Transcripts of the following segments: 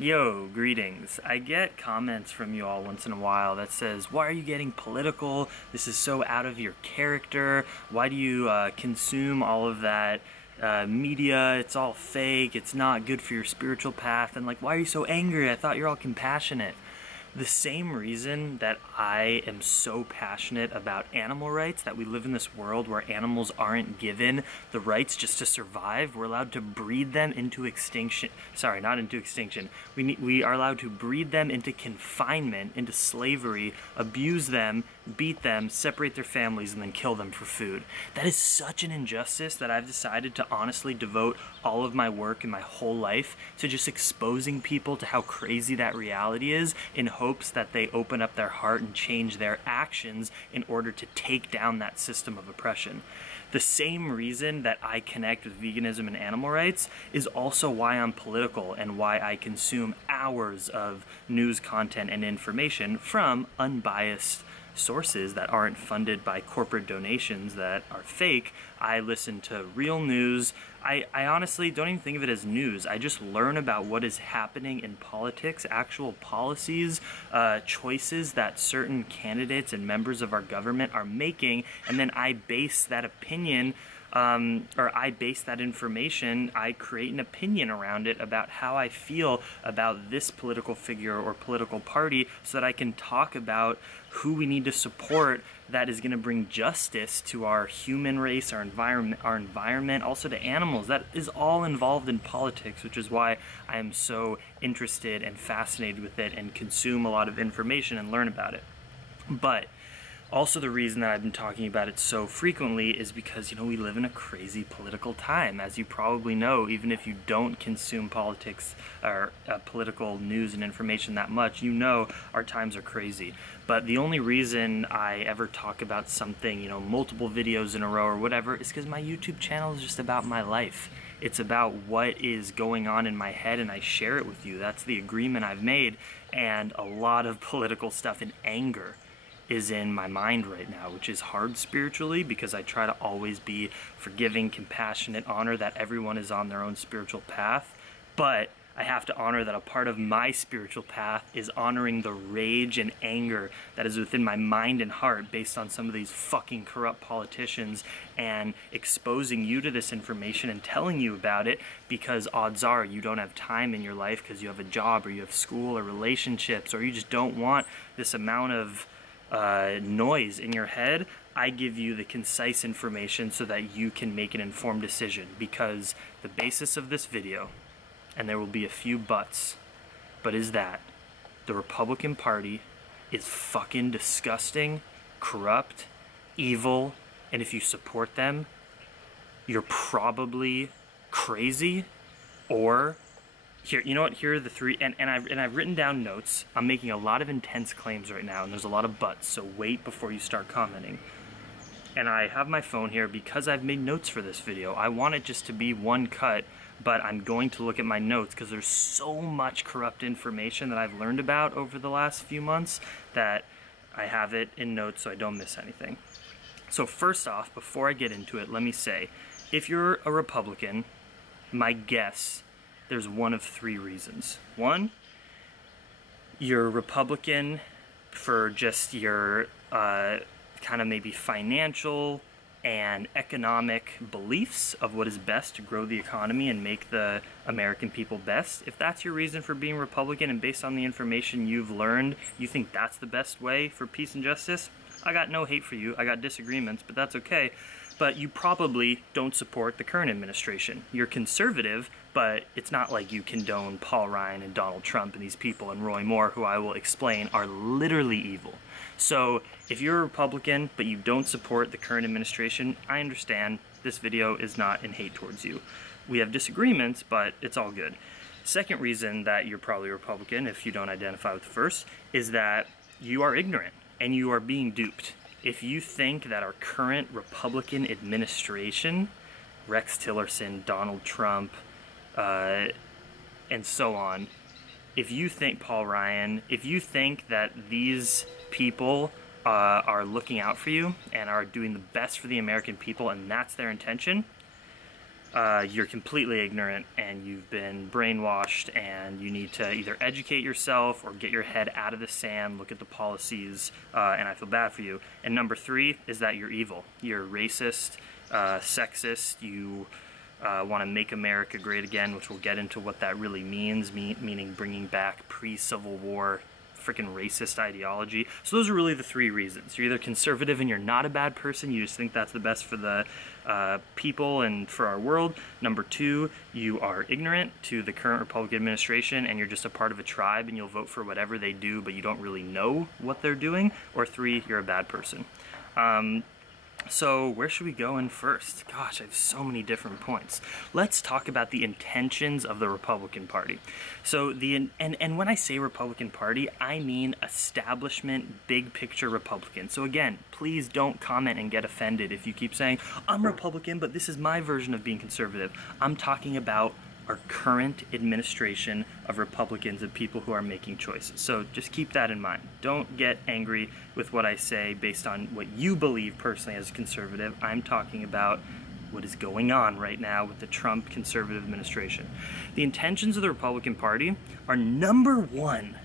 Yo, greetings. I get comments from you all once in a while that says, why are you getting political? This is so out of your character. Why do you consume all of that media? It's all fake. It's not good for your spiritual path. And like, why are you so angry? I thought you're all compassionate. The same reason that I am so passionate about animal rights, that we live in this world where animals aren't given the rights just to survive. We're allowed to breed them into extinction. Sorry, not into extinction. We are allowed to breed them into confinement, into slavery, abuse them, beat them, separate their families, and then kill them for food. That is such an injustice that I've decided to honestly devote all of my work and my whole life to just exposing people to how crazy that reality is, in hopes that they open up their heart and change their actions in order to take down that system of oppression. The same reason that I connect with veganism and animal rights is also why I'm political and why I consume hours of news content and information from unbiased sources that aren't funded by corporate donations that are fake. I listen to real news. I honestly don't even think of it as news. I just learn about what is happening in politics, actual policies, choices that certain candidates and members of our government are making, and then I base that opinion or I base that information, I create an opinion around it about how I feel about this political figure or political party, so that I can talk about who we need to support that is going to bring justice to our human race, our environment, also to animals. That is all involved in politics, which is why I am so interested and fascinated with it and consume a lot of information and learn about it. But also, the reason that I've been talking about it so frequently is because, we live in a crazy political time. As you probably know, even if you don't consume politics or political news and information that much, our times are crazy. But the only reason I ever talk about something, multiple videos in a row or whatever, is because my YouTube channel is just about my life. It's about what is going on in my head, and I share it with you. That's the agreement I've made, and a lot of political stuff and anger is in my mind right now, which is hard spiritually, because I try to always be forgiving, compassionate, honor that everyone is on their own spiritual path. But I have to honor that a part of my spiritual path is honoring the rage and anger that is within my mind and heart based on some of these fucking corrupt politicians, and exposing you to this information and telling you about it, because odds are you don't have time in your life because you have a job or you have school or relationships, or you just don't want this amount of noise in your head. I give you the concise information so that you can make an informed decision, because the basis of this video, and there will be a few buts, but is that the Republican Party is fucking disgusting, corrupt, evil, and if you support them, you're probably crazy, or here, you know what? Here are the three, and I've written down notes. I'm making a lot of intense claims right now, and there's a lot of buts, so wait before you start commenting. And I have my phone here because I've made notes for this video. I want it just to be one cut, but I'm going to look at my notes because there's so much corrupt information that I've learned about over the last few months that I have it in notes so I don't miss anything. So first off, before I get into it, let me say, if you're a Republican, my guess, there's one of three reasons. One, you're Republican for just your kind of maybe financial and economic beliefs of what is best to grow the economy and make the American people best. If that's your reason for being Republican, and based on the information you've learned, you think that's the best way for peace and justice, I got no hate for you. I got disagreements, but that's okay. But you probably don't support the current administration. You're conservative, but it's not like you condone Paul Ryan and Donald Trump and these people and Roy Moore, who I will explain are literally evil. So if you're a Republican, but you don't support the current administration, I understand. This video is not in hate towards you. We have disagreements, but it's all good. Second reason that you're probably Republican, if you don't identify with the first, is that you are ignorant and you are being duped. If you think that our current Republican administration, Rex Tillerson, Donald Trump, and so on, if you think Paul Ryan, if you think that these people are looking out for you and are doing the best for the American people and that's their intention, you're completely ignorant and you've been brainwashed, and you need to either educate yourself or get your head out of the sand, look at the policies, and I feel bad for you. And number 3 is that you're evil. You're racist, sexist, you want to make America great again, which we'll get into what that really means, meaning bringing back pre-Civil War freaking racist ideology. So those are really the 3 reasons. You're either conservative and you're not a bad person, you just think that's the best for the people and for our world. Number 2, you are ignorant to the current Republican administration and you're just a part of a tribe and you'll vote for whatever they do, but you don't really know what they're doing. Or 3, you're a bad person. So where should we go in first? Gosh, I have so many different points. Let's talk about the intentions of the Republican Party. So and when I say Republican Party, I mean establishment, big picture Republican. So again, please don't comment and get offended if you keep saying, I'm Republican, but this is my version of being conservative. I'm talking about our current administration of Republicans, of people who are making choices. So just keep that in mind. Don't get angry with what I say based on what you believe personally as a conservative. I'm talking about what is going on right now with the Trump conservative administration. The intentions of the Republican Party are, number 1,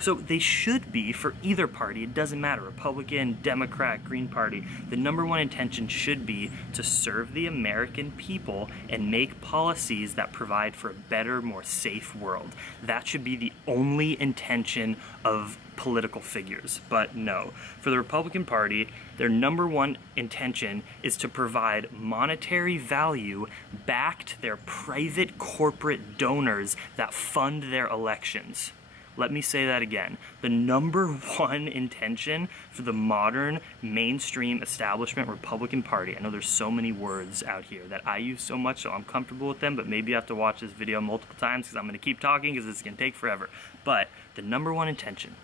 so they should be for either party, it doesn't matter, Republican, Democrat, Green Party, the number 1 intention should be to serve the American people and make policies that provide for a better, more safe world. That should be the only intention of political figures. But no, for the Republican Party, their number 1 intention is to provide monetary value back to their private corporate donors that fund their elections. Let me say that again. The number 1 intention for the modern mainstream establishment Republican Party, I know there's so many words out here that I use so much so I'm comfortable with them, but maybe you have to watch this video multiple times because I'm going to keep talking because it's going to take forever. But the number 1 intention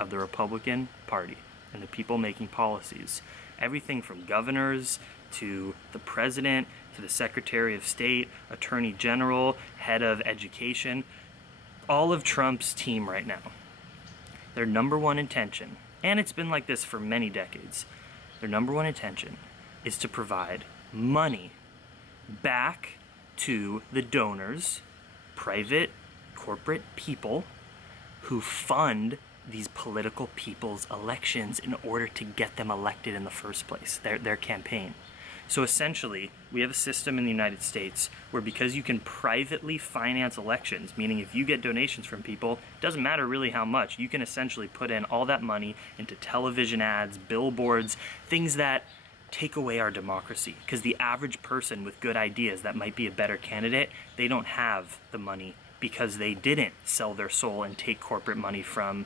of the Republican Party and the people making policies, everything from governors to the president to the Secretary of State, Attorney General, head of education, all of Trump's team right now, their number 1 intention, and it's been like this for many decades, their number 1 intention is to provide money back to the donors, private, corporate people who fund these political people's elections in order to get them elected in the first place, their campaign. So essentially, we have a system in the United States where, because you can privately finance elections, meaning if you get donations from people, it doesn't matter really how much, you can essentially put in all that money into television ads, billboards, things that take away our democracy. Because the average person with good ideas that might be a better candidate, they don't have the money because they didn't sell their soul and take corporate money from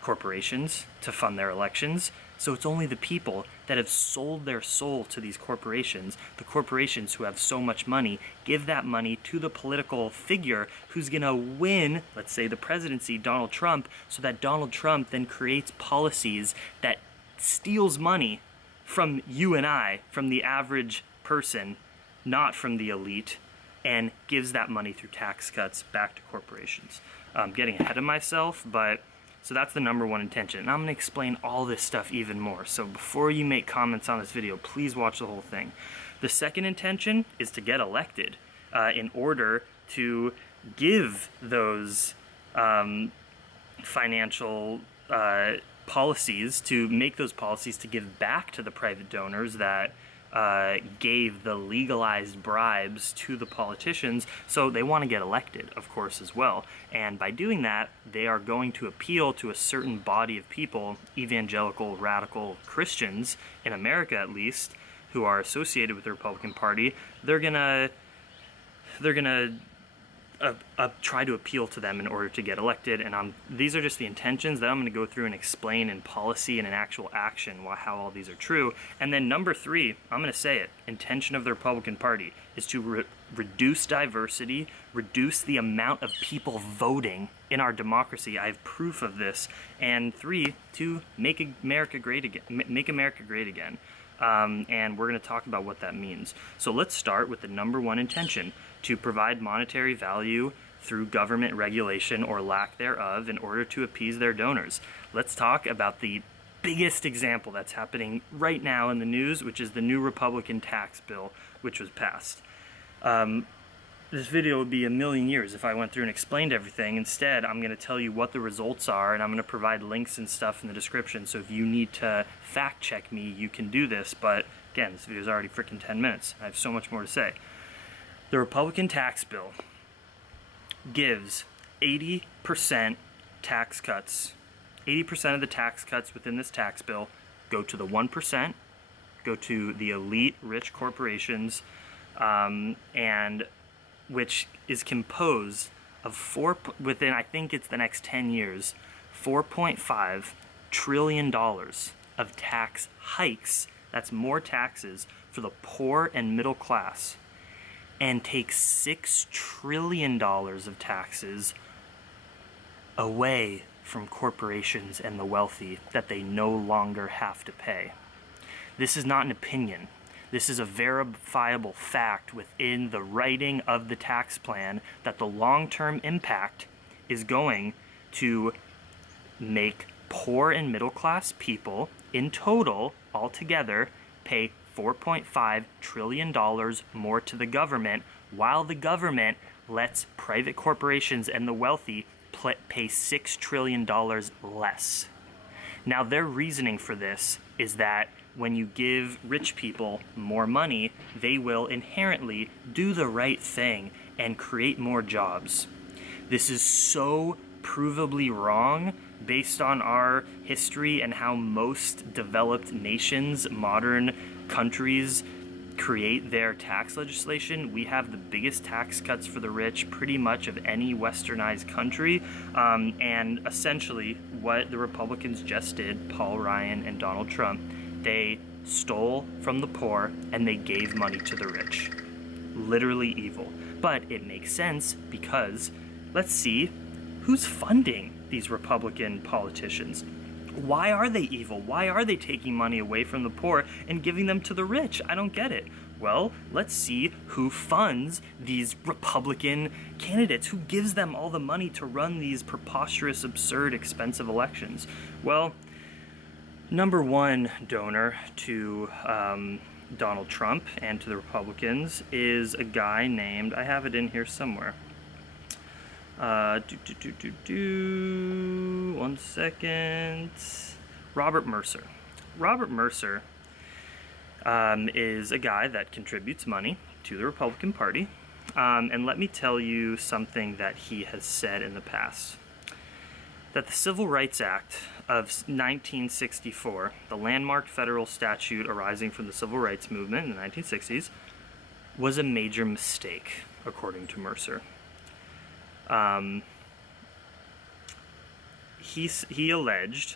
corporations to fund their elections. So it's only the people that have sold their soul to these corporations, the corporations who have so much money, give that money to the political figure who's gonna win, let's say the presidency, Donald Trump, so that Donald Trump then creates policies that steals money from you and I, from the average person, not from the elite, and gives that money through tax cuts back to corporations. I'm getting ahead of myself, but so that's the number 1 intention. And I'm going to explain all this stuff even more. So before you make comments on this video, please watch the whole thing. The second intention is to get elected in order to give those financial policies, to make those policies to give back to the private donors that gave the legalized bribes to the politicians. So they want to get elected, of course, as well. And by doing that, they are going to appeal to a certain body of people, evangelical, radical Christians, in America at least, who are associated with the Republican Party. They're gonna try to appeal to them in order to get elected, and these are just the intentions that I'm going to go through and explain in policy and in actual action how all these are true. And then number 3, I'm going to say it, intention of the Republican Party is to reduce diversity, reduce the amount of people voting in our democracy. I have proof of this. And 3, to make America great again. Make America great again. And we're going to talk about what that means. So let's start with the number 1 intention, to provide monetary value through government regulation or lack thereof in order to appease their donors. Let's talk about the biggest example that's happening right now in the news, which is the new Republican tax bill, which was passed. This video would be a million years if I went through and explained everything. Instead, I'm going to tell you what the results are, and I'm going to provide links and stuff in the description, so if you need to fact check me, you can do this. But again, this video is already freaking 10 minutes. I have so much more to say. The Republican tax bill gives 80% tax cuts. 80% of the tax cuts within this tax bill go to the 1%, go to the elite rich corporations, and which is composed of within, I think it's the next 10 years, $4.5 trillion of tax hikes. That's more taxes for the poor and middle class, and takes $6 trillion of taxes away from corporations and the wealthy that they no longer have to pay. This is not an opinion. This is a verifiable fact within the writing of the tax plan, that the long-term impact is going to make poor and middle-class people in total, altogether, pay $4.5 trillion more to the government, while the government lets private corporations and the wealthy pay $6 trillion less. Now, their reasoning for this is that when you give rich people more money, they will inherently do the right thing and create more jobs. This is so provably wrong based on our history and how most developed nations, modern countries, create their tax legislation. We have the biggest tax cuts for the rich pretty much of any westernized country, and essentially what the Republicans just did, Paul Ryan and Donald Trump, they stole from the poor and they gave money to the rich. Literally evil. But it makes sense because let's see who's funding these Republican politicians. Why are they evil? Why are they taking money away from the poor and giving them to the rich? I don't get it. Well, let's see who funds these Republican candidates. Who gives them all the money to run these preposterous, absurd, expensive elections? Well, number one donor to Donald Trump and to the Republicans is a guy named, I have it in here somewhere. One second. Robert Mercer. Robert Mercer is a guy that contributes money to the Republican Party. And let me tell you something that he has said in the past. That the Civil Rights Act of 1964, the landmark federal statute arising from the Civil Rights Movement in the 1960s, was a major mistake, according to Mercer.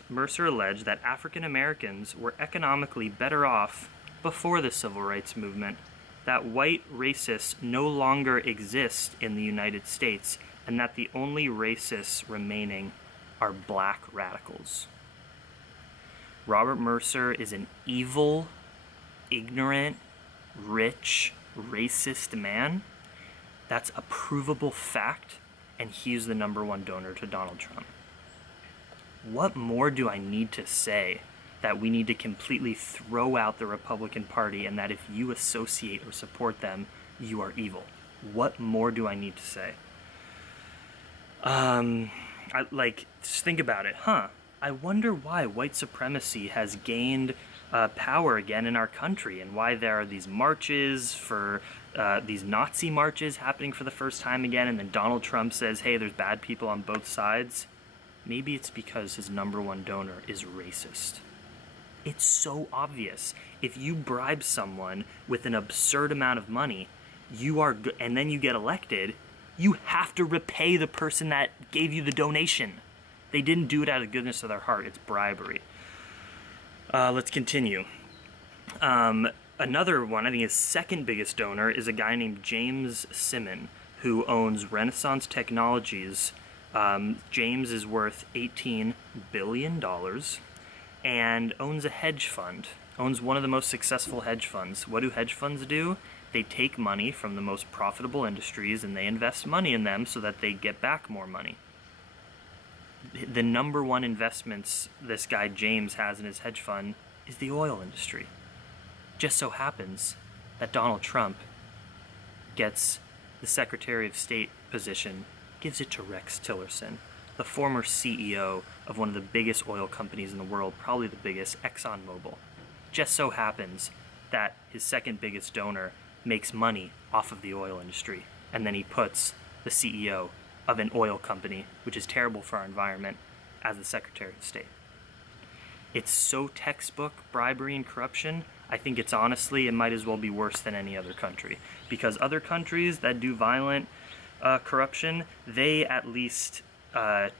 Mercer alleged that African Americans were economically better off before the Civil Rights Movement, that white racists no longer exist in the United States, and that the only racists remaining are black radicals. Robert Mercer is an evil, ignorant, rich, racist man. That's a provable fact, and he's the number one donor to Donald Trump. What more do I need to say that we need to completely throw out the Republican Party, and that if you associate or support them, you are evil? What more do I need to say? Just think about it, I wonder why white supremacy has gained power again in our country, and why there are these marches for these Nazi marches happening for the first time again, and then Donald Trump says, hey, there's bad people on both sides. Maybe it's because his number one donor is racist. It's so obvious. If you bribe someone with an absurd amount of money, and then you get elected, you have to repay the person that gave you the donation. They didn't do it out of the goodness of their heart. It's bribery. Let's continue. Another one, I think his second biggest donor, is a guy named James Simon, who owns Renaissance Technologies. James is worth $18 billion and owns a hedge fund, owns one of the most successful hedge funds. What do hedge funds do? They take money from the most profitable industries and they invest money in them so that they get back more money. The number one investments this guy James has in his hedge fund is the oil industry. Just so happens that Donald Trump gets the Secretary of State position, gives it to Rex Tillerson, the former CEO of one of the biggest oil companies in the world, probably the biggest, ExxonMobil. Just so happens that his second biggest donor makes money off of the oil industry, and then he puts the CEO of an oil company, which is terrible for our environment, as the Secretary of State. It's so textbook bribery and corruption. I think it's honestly, it might as well be worse than any other country, because other countries that do violent corruption, they at least they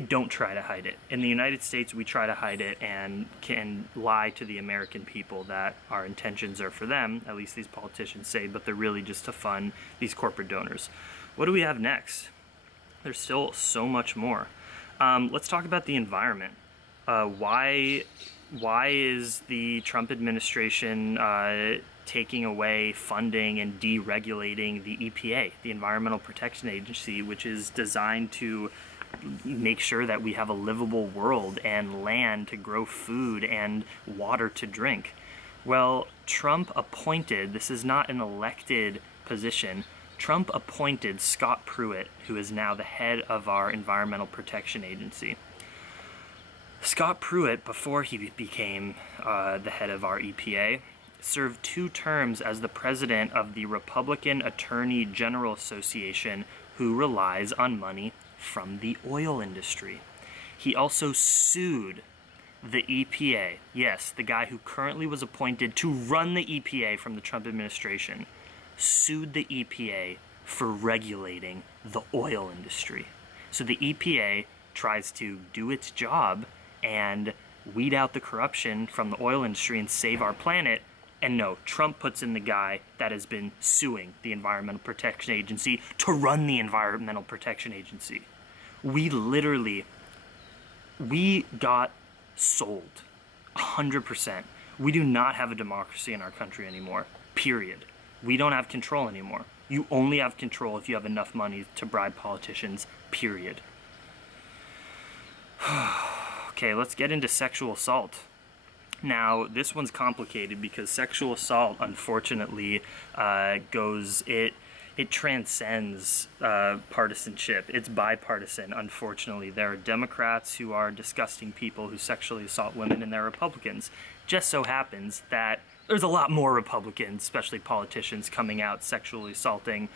don't try to hide it. In the United States, we try to hide it and can lie to the American people that our intentions are for them, at least these politicians say, but they're really just to fund these corporate donors. What do we have next? There's still so much more. Let's talk about the environment. Why is the Trump administration taking away funding and deregulating the EPA, the Environmental Protection Agency, which is designed to make sure that we have a livable world and land to grow food and water to drink? Well, Trump appointed, this is not an elected position, Trump appointed Scott Pruitt, who is now the head of our Environmental Protection Agency. Scott Pruitt, before he became the head of our EPA, served 2 terms as the president of the Republican Attorney General Association, who relies on money from the oil industry. He also sued the EPA. Yes, the guy who currently was appointed to run the EPA from the Trump administration sued the EPA for regulating the oil industry. So the EPA tries to do its job and weed out the corruption from the oil industry and save our planet. And no, Trump puts in the guy that has been suing the Environmental Protection Agency to run the Environmental Protection Agency. We got sold, 100%. We do not have a democracy in our country anymore, period. We don't have control anymore. You only have control if you have enough money to bribe politicians, period. Okay, let's get into sexual assault. Now, this one's complicated because sexual assault, unfortunately, it transcends partisanship. It's bipartisan, unfortunately. There are Democrats who are disgusting people who sexually assault women, and there are Republicans. Just so happens that there's a lot more Republicans, especially politicians, coming out sexually assaulting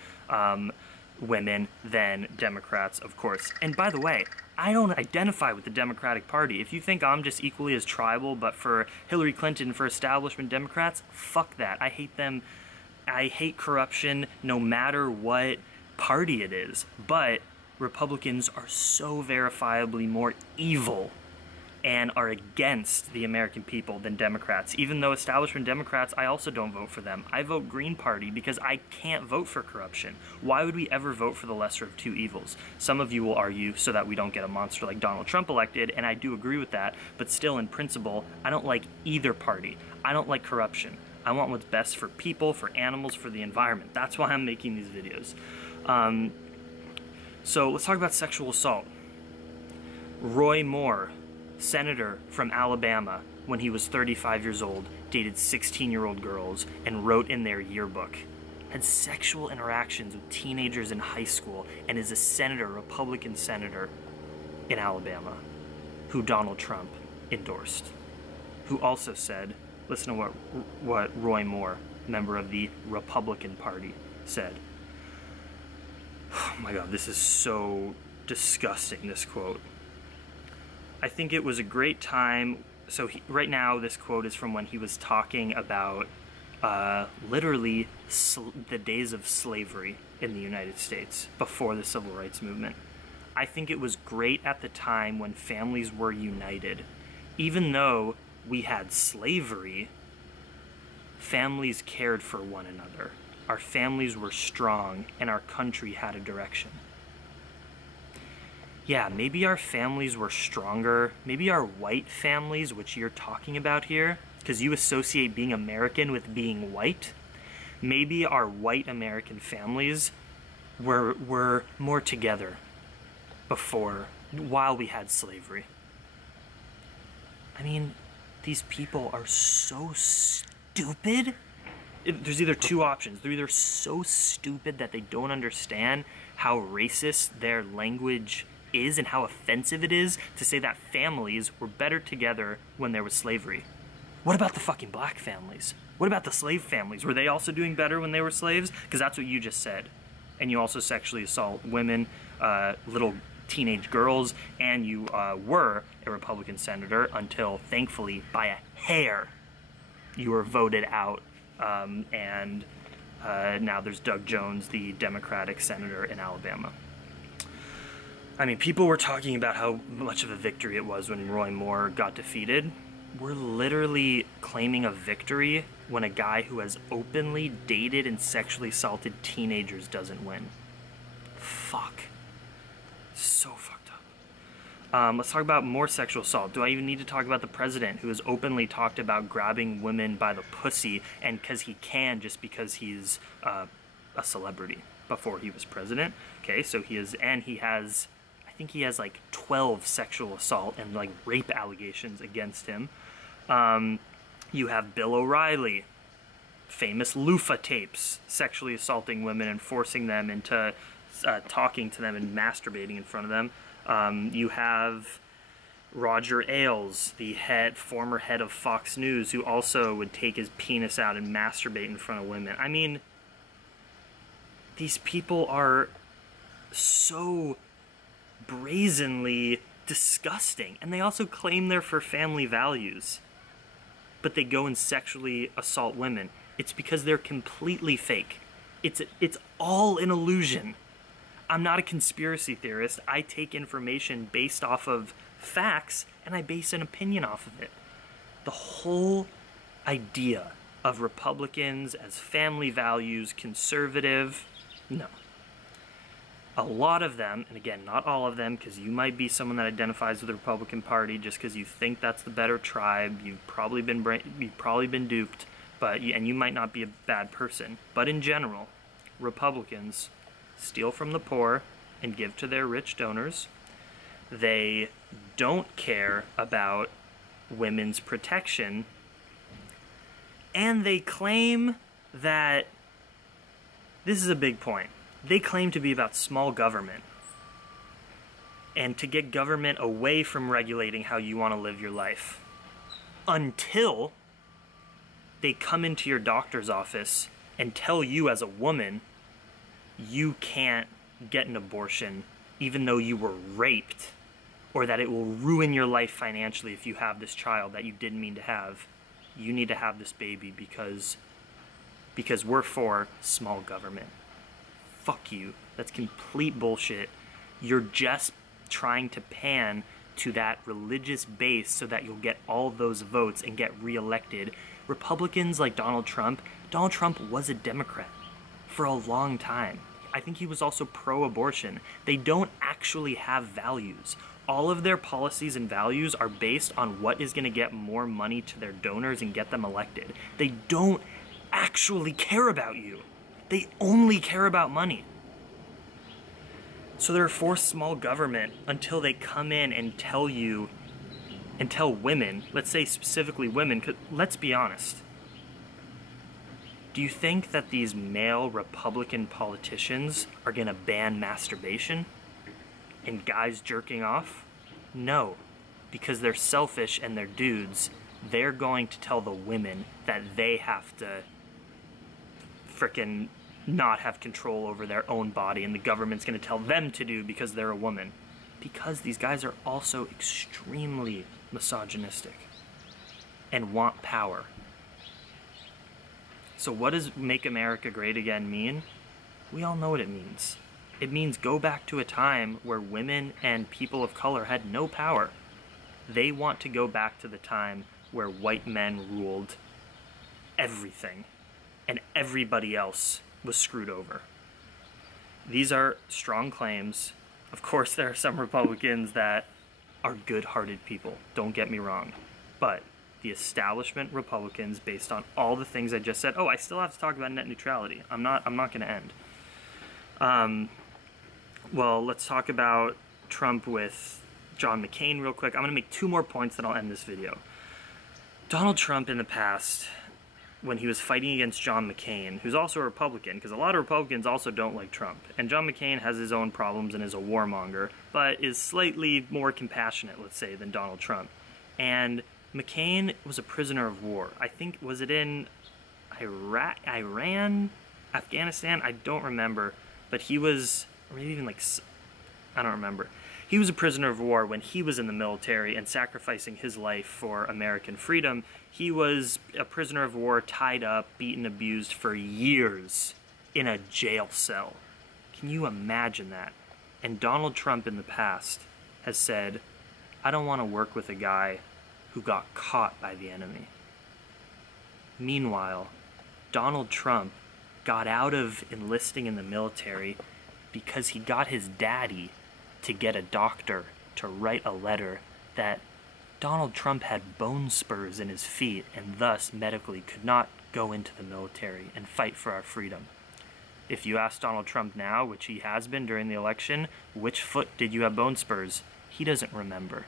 women than Democrats, of course. And by the way, I don't identify with the Democratic Party. If you think I'm just equally as tribal, but for Hillary Clinton, for establishment Democrats, fuck that. I hate them. I hate corruption no matter what party it is. But Republicans are so verifiably more evil and are against the American people than Democrats. Even though establishment Democrats, I also don't vote for them. I vote Green Party because I can't vote for corruption. Why would we ever vote for the lesser of 2 evils? Some of you will argue so that we don't get a monster like Donald Trump elected, and I do agree with that, but still in principle, I don't like either party. I don't like corruption. I want what's best for people, for animals, for the environment. That's why I'm making these videos. So let's talk about sexual assault. Roy Moore, senator from Alabama, when he was 35 years old, dated 16-year-old girls and wrote in their yearbook, had sexual interactions with teenagers in high school, and is a senator, Republican senator in Alabama, who Donald Trump endorsed, who also said, listen to what Roy Moore, member of the Republican Party, said. Oh my God, this is so disgusting, this quote. I think it was a great time. So right now, this quote is from when he was talking about literally the days of slavery in the United States before the Civil Rights Movement. I think it was great at the time when families were united. Even though we had slavery, families cared for one another. Our families were strong, and our country had a direction. Yeah, maybe our families were stronger. Maybe our white families, which you're talking about here, because you associate being American with being white, maybe our white American families were more together while we had slavery. I mean, these people are so stupid. there's either two options. They're either so stupid that they don't understand how racist their language is and how offensive it is to say that families were better together when there was slavery. What about the fucking black families? What about the slave families? Were they also doing better when they were slaves? Because that's what you just said. And you also sexually assault women, little teenage girls, and you were a Republican senator until, thankfully, by a hair, you were voted out. And now there's Doug Jones, the Democratic senator in Alabama. I mean, people were talking about how much of a victory it was when Roy Moore got defeated. We're literally claiming a victory when a guy who has openly dated and sexually assaulted teenagers doesn't win. Fuck. So fucked up. Let's talk about more sexual assault. Do I even need to talk about the president who has openly talked about grabbing women by the pussy, and because he can, just because he's a celebrity before he was president? Okay, so he is, and he has, I think he has like 12 sexual assault and like rape allegations against him. You have Bill O'Reilly, famous loofah tapes, sexually assaulting women and forcing them into talking to them and masturbating in front of them. You have Roger Ailes, the former head of Fox News, who also would take his penis out and masturbate in front of women. I mean, these people are so brazenly disgusting, and they also claim they're for family values, but they go and sexually assault women. It's because they're completely fake. It's all an illusion. I'm not a conspiracy theorist. I take information based off of facts, and I base an opinion off of it. The whole idea of Republicans as family values, conservative, no. A lot of them, and again, not all of them, because you might be someone that identifies with the Republican Party just because you think that's the better tribe. You've probably been duped, and you might not be a bad person. But in general, Republicans steal from the poor and give to their rich donors. They don't care about women's protection, and they claim that, this is a big point, they claim to be about small government and to get government away from regulating how you want to live your life, until they come into your doctor's office and tell you as a woman you can't get an abortion even though you were raped, or that it will ruin your life financially if you have this child that you didn't mean to have. You need to have this baby because we're for small government. Fuck you. That's complete bullshit. You're just trying to pan to that religious base so that you'll get all those votes and get reelected. Republicans like Donald Trump was a Democrat for a long time. I think he was also pro-abortion. They don't actually have values. All of their policies and values are based on what is going to get more money to their donors and get them elected. They don't actually care about you. They only care about money. So they're for small government until they come in and tell you, and tell women, let's say specifically women, 'cause let's be honest. Do you think that these male Republican politicians are going to ban masturbation and guys jerking off? No, because they're selfish and they're dudes. They're going to tell the women that they have to frickin' not have control over their own body, and the government's going to tell them to do because they're a woman. Because these guys are also extremely misogynistic and want power. So what does Make America Great Again mean? We all know what it means. It means go back to a time where women and people of color had no power. They want to go back to the time where white men ruled everything and everybody else was screwed over. These are strong claims. Of course, there are some Republicans that are good-hearted people, don't get me wrong. But the establishment Republicans, based on all the things I just said, I still have to talk about net neutrality. I'm not going to end. Well, let's talk about Trump with John McCain real quick. I'm going to make 2 more points, then I'll end this video. Donald Trump in the past when he was fighting against John McCain, who's also a Republican, because a lot of Republicans also don't like Trump. And John McCain has his own problems and is a warmonger, but is slightly more compassionate, let's say, than Donald Trump. And McCain was a prisoner of war. I think, was it in Iran, Afghanistan? I don't remember. But he was, or maybe even like, I don't remember. He was a prisoner of war when he was in the military and sacrificing his life for American freedom. He was a prisoner of war, tied up, beaten, abused for years in a jail cell. Can you imagine that? And Donald Trump in the past has said, I don't want to work with a guy who got caught by the enemy. Meanwhile, Donald Trump got out of enlisting in the military because he got his daddy to get a doctor to write a letter that Donald Trump had bone spurs in his feet and thus medically could not go into the military and fight for our freedom. If you ask Donald Trump now, which he has been during the election, which foot did you have bone spurs? He doesn't remember.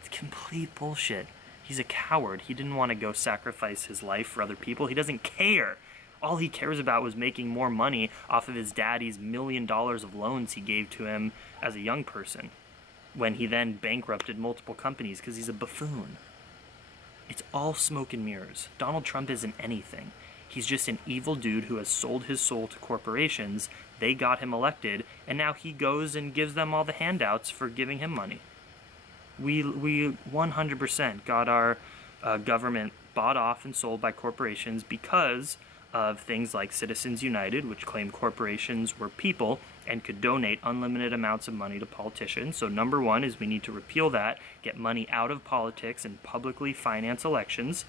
It's complete bullshit. He's a coward. He didn't want to go sacrifice his life for other people. He doesn't care. All he cares about was making more money off of his daddy's $1 million of loans he gave to him as a young person, when he then bankrupted multiple companies because he's a buffoon. It's all smoke and mirrors. Donald Trump isn't anything. He's just an evil dude who has sold his soul to corporations. They got him elected, and now he goes and gives them all the handouts for giving him money. We 100% got our government bought off and sold by corporations because of things like Citizens United, which claimed corporations were people and could donate unlimited amounts of money to politicians. So number one is we need to repeal that, get money out of politics and publicly finance elections.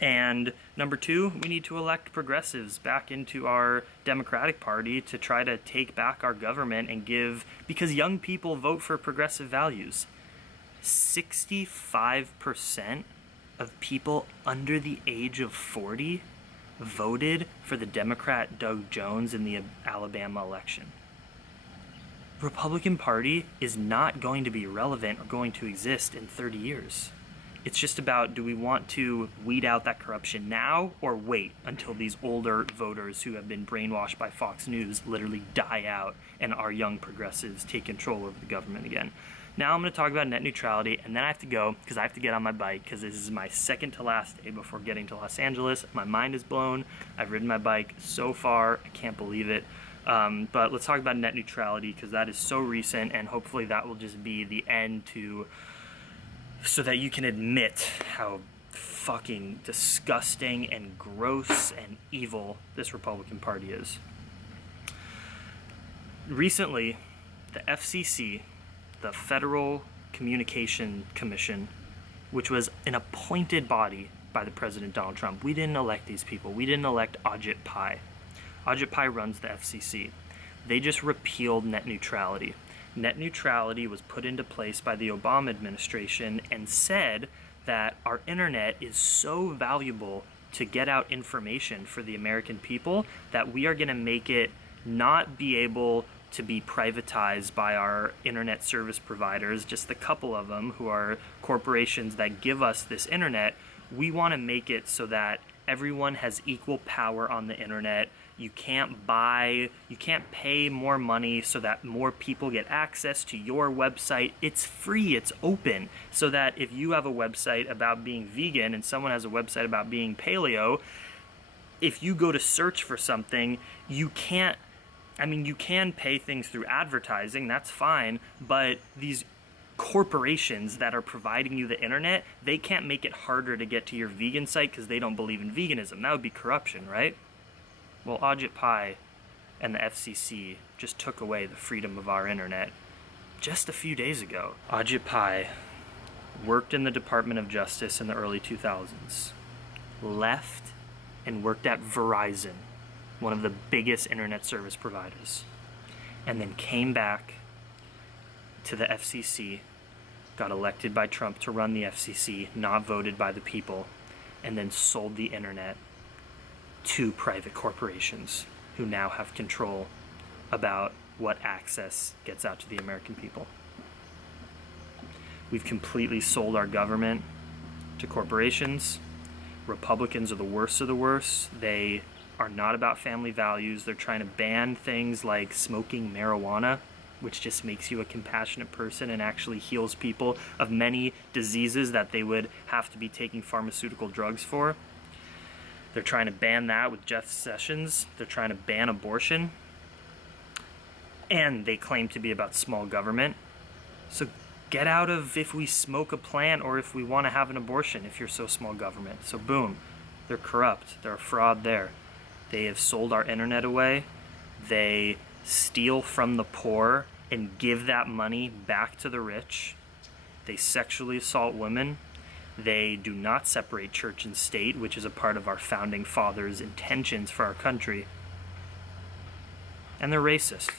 And number two, we need to elect progressives back into our Democratic Party to try to take back our government and give, because young people vote for progressive values. 65% of people under the age of 40 voted for the Democrat Doug Jones in the Alabama election. The Republican Party is not going to be relevant or going to exist in 30 years. It's just about, do we want to weed out that corruption now or wait until these older voters who have been brainwashed by Fox News literally die out and our young progressives take control over the government again? Now I'm going to talk about net neutrality, and then I have to go because I have to get on my bike because this is my second to last day before getting to Los Angeles. My mind is blown. I've ridden my bike so far. I can't believe it. But let's talk about net neutrality because that is so recent, and hopefully that will just be the end to, so that you can admit how fucking disgusting and gross and evil this Republican Party is. Recently, the FCC, the Federal Communication Commission, which was an appointed body by the President Donald Trump. We didn't elect these people. We didn't elect Ajit Pai. Ajit Pai runs the FCC. They just repealed net neutrality. Net neutrality was put into place by the Obama administration and said that our internet is so valuable to get out information for the American people that we are going to make it not be able to be privatized by our internet service providers, just a couple of them who are corporations that give us this internet. We want to make it so that everyone has equal power on the internet. You can't pay more money so that more people get access to your website. It's free, it's open, so that if you have a website about being vegan and someone has a website about being paleo, if you go to search for something, you can pay things through advertising, that's fine, but these corporations that are providing you the internet, they can't make it harder to get to your vegan site because they don't believe in veganism. That would be corruption, right? Well, Ajit Pai and the FCC just took away the freedom of our internet just a few days ago. Ajit Pai worked in the Department of Justice in the early 2000s, left and worked at Verizon, one of the biggest internet service providers, and then came back to the FCC, got elected by Trump to run the FCC, not voted by the people, and then sold the internet to private corporations who now have control about what access gets out to the American people. We've completely sold our government to corporations. Republicans are the worst of the worst. They are not about family values. They're trying to ban things like smoking marijuana, which just makes you a compassionate person and actually heals people of many diseases that they would have to be taking pharmaceutical drugs for. They're trying to ban that with Jeff Sessions. They're trying to ban abortion. And they claim to be about small government. So get out of if we smoke a plant or if we want to have an abortion if you're so small government. So boom, they're corrupt. They're a fraud there. They have sold our internet away. They steal from the poor and give that money back to the rich. They sexually assault women. They do not separate church and state, which is a part of our founding fathers' intentions for our country. And they're racist,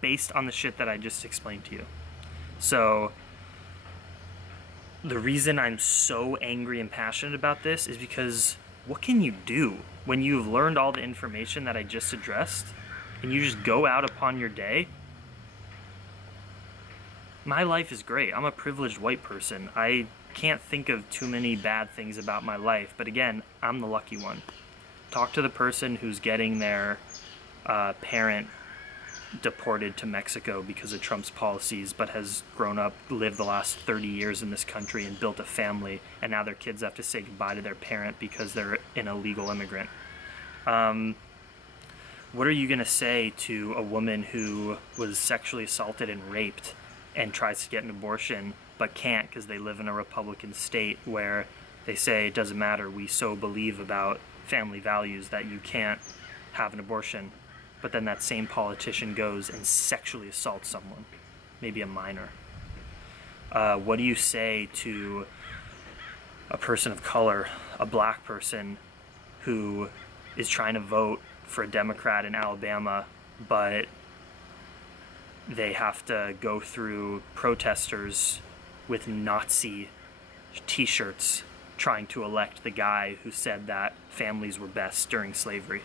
based on the shit that I just explained to you. So the reason I'm so angry and passionate about this is because what can you do when you've learned all the information that I just addressed and you just go out upon your day? My life is great. I'm a privileged white person. I can't think of too many bad things about my life, but again, I'm the lucky one. Talk to the person who's getting their parent deported to Mexico because of Trump's policies, but has grown up, lived the last 30 years in this country and built a family, and now their kids have to say goodbye to their parent because they're an illegal immigrant. What are you going to say to a woman who was sexually assaulted and raped and tries to get an abortion but can't because they live in a Republican state where they say it doesn't matter, we so believe about family values that you can't have an abortion? But then that same politician goes and sexually assaults someone, maybe a minor. What do you say to a person of color, a black person, who is trying to vote for a Democrat in Alabama, but they have to go through protesters with Nazi t-shirts trying to elect the guy who said that families were best during slavery?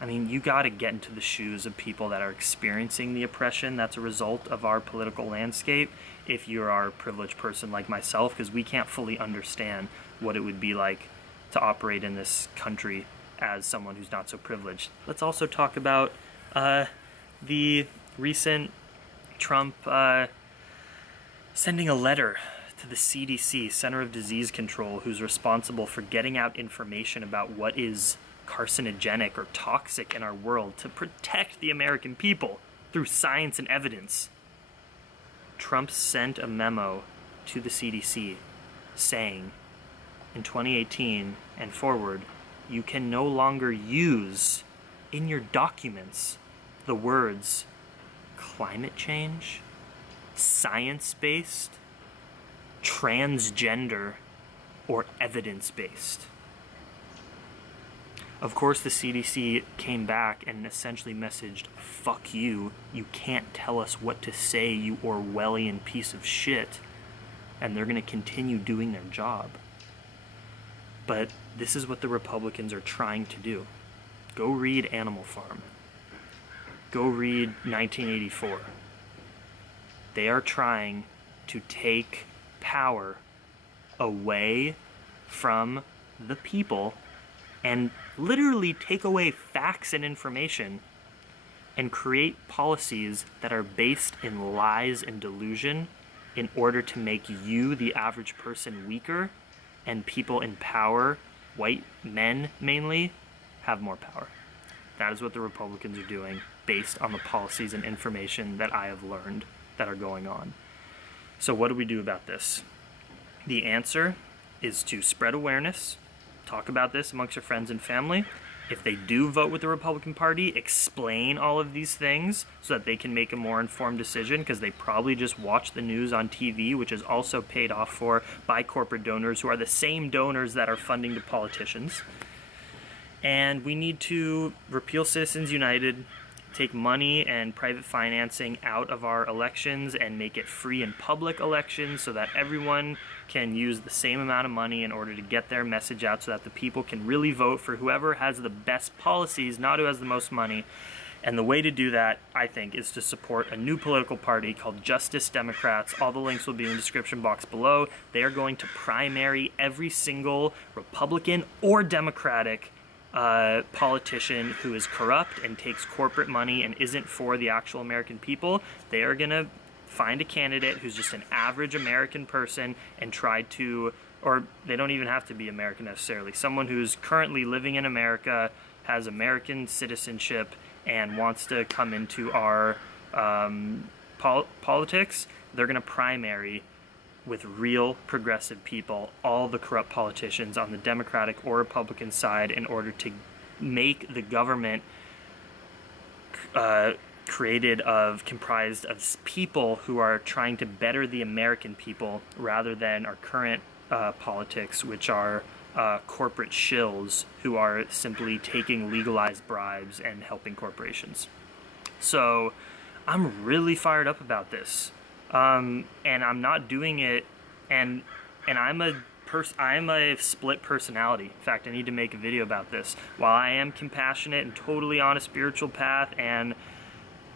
I mean, you got to get into the shoes of people that are experiencing the oppression that's a result of our political landscape if you are a privileged person like myself, because we can't fully understand what it would be like to operate in this country as someone who's not so privileged. Let's also talk about the recent Trump sending a letter to the CDC, Center of Disease Control, who's responsible for getting out information about what is carcinogenic or toxic in our world to protect the American people through science and evidence. Trump sent a memo to the CDC saying in 2018 and forward, you can no longer use in your documents the words climate change, science-based, transgender, or evidence-based. Of course, the CDC came back and essentially messaged, fuck you, you can't tell us what to say, you Orwellian piece of shit. And they're going to continue doing their job. But this is what the Republicans are trying to do. Go read Animal Farm. Go read 1984. They are trying to take power away from the people and literally take away facts and information and create policies that are based in lies and delusion in order to make you, the average person, weaker, and people in power, white men mainly, have more power. That is what the Republicans are doing based on the policies and information that I have learned that are going on. So what do we do about this? The answer is to spread awareness, talk about this amongst your friends and family. If they do vote with the Republican Party, explain all of these things so that they can make a more informed decision, because they probably just watch the news on TV, which is also paid off for by corporate donors who are the same donors that are funding the politicians. And we need to repeal Citizens United, take money and private financing out of our elections and make it free and public elections so that everyone can use the same amount of money in order to get their message out so that the people can really vote for whoever has the best policies, not who has the most money. And the way to do that, I think, is to support a new political party called Justice Democrats. All the links will be in the description box below. They are going to primary every single Republican or Democratic politician who is corrupt and takes corporate money and isn't for the actual American people. They are going to find a candidate who's just an average American person and try to, or they don't even have to be American necessarily, someone who's currently living in America, has American citizenship, and wants to come into our politics. They're going to primary with real progressive people, all the corrupt politicians on the Democratic or Republican side, in order to make the government comprised of people who are trying to better the American people rather than our current politics, which are corporate shills who are simply taking legalized bribes and helping corporations. So I'm really fired up about this. And I'm not doing it, and I'm a split personality. In fact, I need to make a video about this. While I am compassionate and totally on a spiritual path and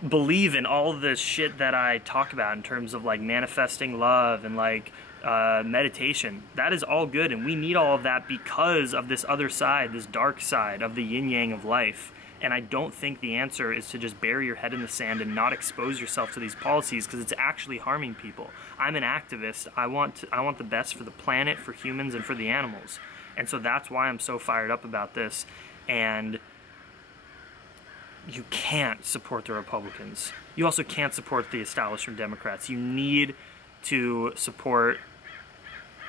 believe in all the shit that I talk about in terms of like manifesting love and like meditation, that is all good, and we need all of that because of this other side, this dark side of the yin-yang of life. And I don't think the answer is to just bury your head in the sand and not expose yourself to these policies, because it's actually harming people. I'm an activist. I want the best for the planet, for humans, and for the animals. And so that's why I'm so fired up about this. And you can't support the Republicans. You also can't support the establishment Democrats. You need to support...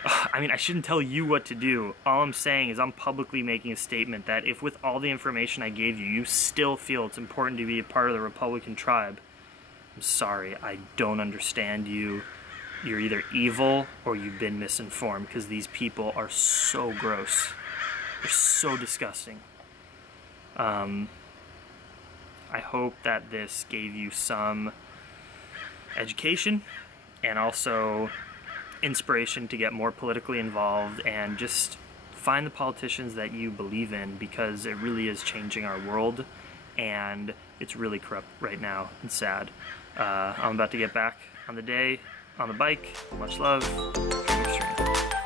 I mean, I shouldn't tell you what to do. All I'm saying is I'm publicly making a statement that if with all the information I gave you, you still feel it's important to be a part of the Republican tribe, I'm sorry, I don't understand you. You're either evil or you've been misinformed, because these people are so gross. They're so disgusting. I hope that this gave you some education and also inspiration to get more politically involved and just find the politicians that you believe in, because it really is changing our world and it's really corrupt right now and sad. I'm about to get back on the day on the bike. Much love. Stream.